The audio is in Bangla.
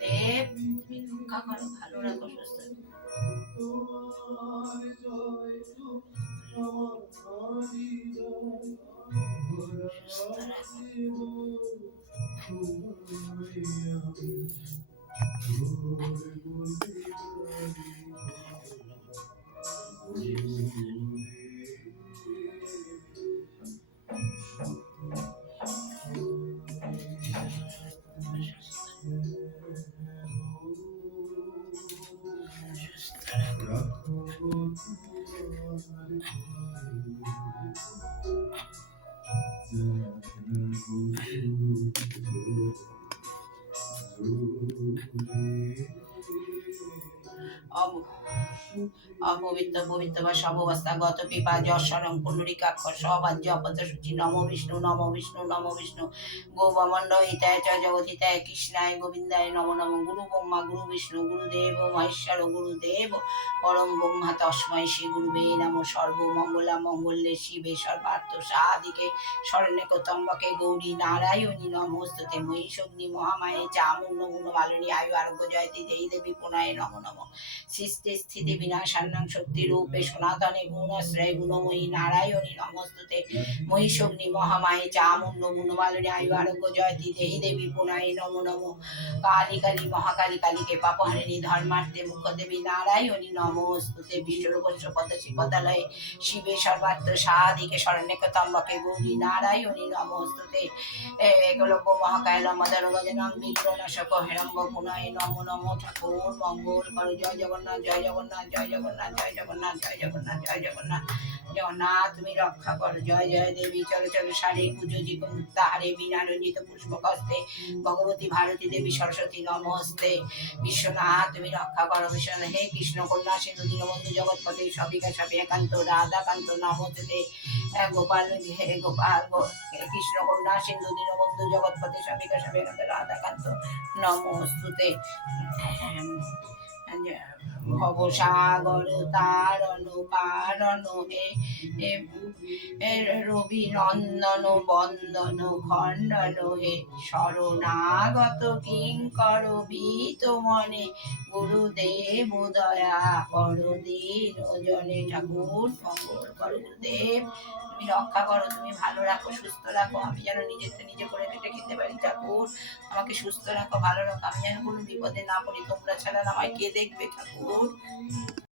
দেব তুমি রক্ষা করো ভালো রাখো সুস্থ সুস্থ রাখো। সুস্থ অপবিত্র, পবিত্র বা সববস্থা গত পিপা যশ্বরম পুনরিকাক্ষর সবাজ্য অপদসূচি নম বিষ্ণু নম বিষ্ণু নম বিষ্ণু। গোবমণ্ড হিতায় চ জগৎহিতায় কৃষ্ণায়, গোবিন্দায়, নম নম। গুরু ব্রহ্মা, গুরু বিষ্ণু গুরুদেব মহেশ্বর গুরুদেব পরম ব্রহ্মা, তস্মৈ শ্রী গুরুবে নম। সর্বমঙ্গলা মঙ্গলে শিবে সর্বার্থ সাদিকে শরণ্যে কতম্বকে গৌরী নারায়ণী নমস্তুতে। মহিষগ্নি মহামায়ে চামুন্ড গুণমালিনী আয়ু আরোগ্য জয়তি দেই দেবী পুনায় নম নম। সৃষ্টি স্থিতি বিনাশান্নাং শক্তি রূপে সনাতনে গুণাশ্রয় গুণময়ী নারায়ণী নমস্তুতে। মহিষগ্নি মহামায়ে চামুন্ড গুণমালিনী আয়ু আরোগ্য জয়তি দেহি দেবী পুনায় নম নম। কালী কালী মহাকালী কালীকে পাপহারিণী ধর্মার্থে মুখ দেবী নারায়ণী নমস্তুতে। বিশ্বরূপস্য পদশী পদালয়ে শিবে সর্বাত্ম সাধিকে শরণ্যে কতম্বকে গৌরী নারায়ণী নমস্তুতে। একলব্য মহাকায় নমদার গজনম বিঘ্ননাশক হেরম্ব পুনয় নম নম। ঠাকুর মঙ্গল করো জয় জয় জগন্নাথ জয় জগন্নাথ জয় জগন্নাথ জয় জগন্নাথ জয় জগন্নাথ। জগন্নাথ, তুমি রক্ষা করো, জয় জয় দেবী, চলো চলো সারে পুজো জিক মুক্তাহারে বিনা রঞ্জিত পুষ্পকস্তে ভগবতী ভারতী দেবী সরস্বতী নমস্তে। বিশ্বনাথ, তুমি রক্ষা করো বিশ্বনাথ হে কৃষ্ণ কন্যা, সিন্ধু দীনবন্ধু জগৎপতি সবিকা সবি একান্ত রাধাকান্ত নমস্তে। গোপাল, হে গোপাল কৃষ্ণ কন্যা, সিন্ধু দীনবন্ধু জগৎপতি সবিকা সবি একান্ত রাধাকান্ত নমস্তুতে। ভবসাগর তারণ কারণ হে রবি নন্দন বন্দন খণ্ডন হে। শরণাগত কিঙ্কর বিত মনে, গুরুদেব দয়া কর দিন জনে ঠাকুর মঙ্গল গুরুদেব তুমি রক্ষা করো, তুমি ভালো রাখো, সুস্থ রাখো। আমি যেন নিজের নিজে করে কেটে খেতে পারি। ঠাকুর, আমাকে সুস্থ রাখো, ভালো রাখো। আমি যেন কোনো বিপদে না পড়ি। তোমরা ছাড়া আমায় কে দেখবে ঠাকুর?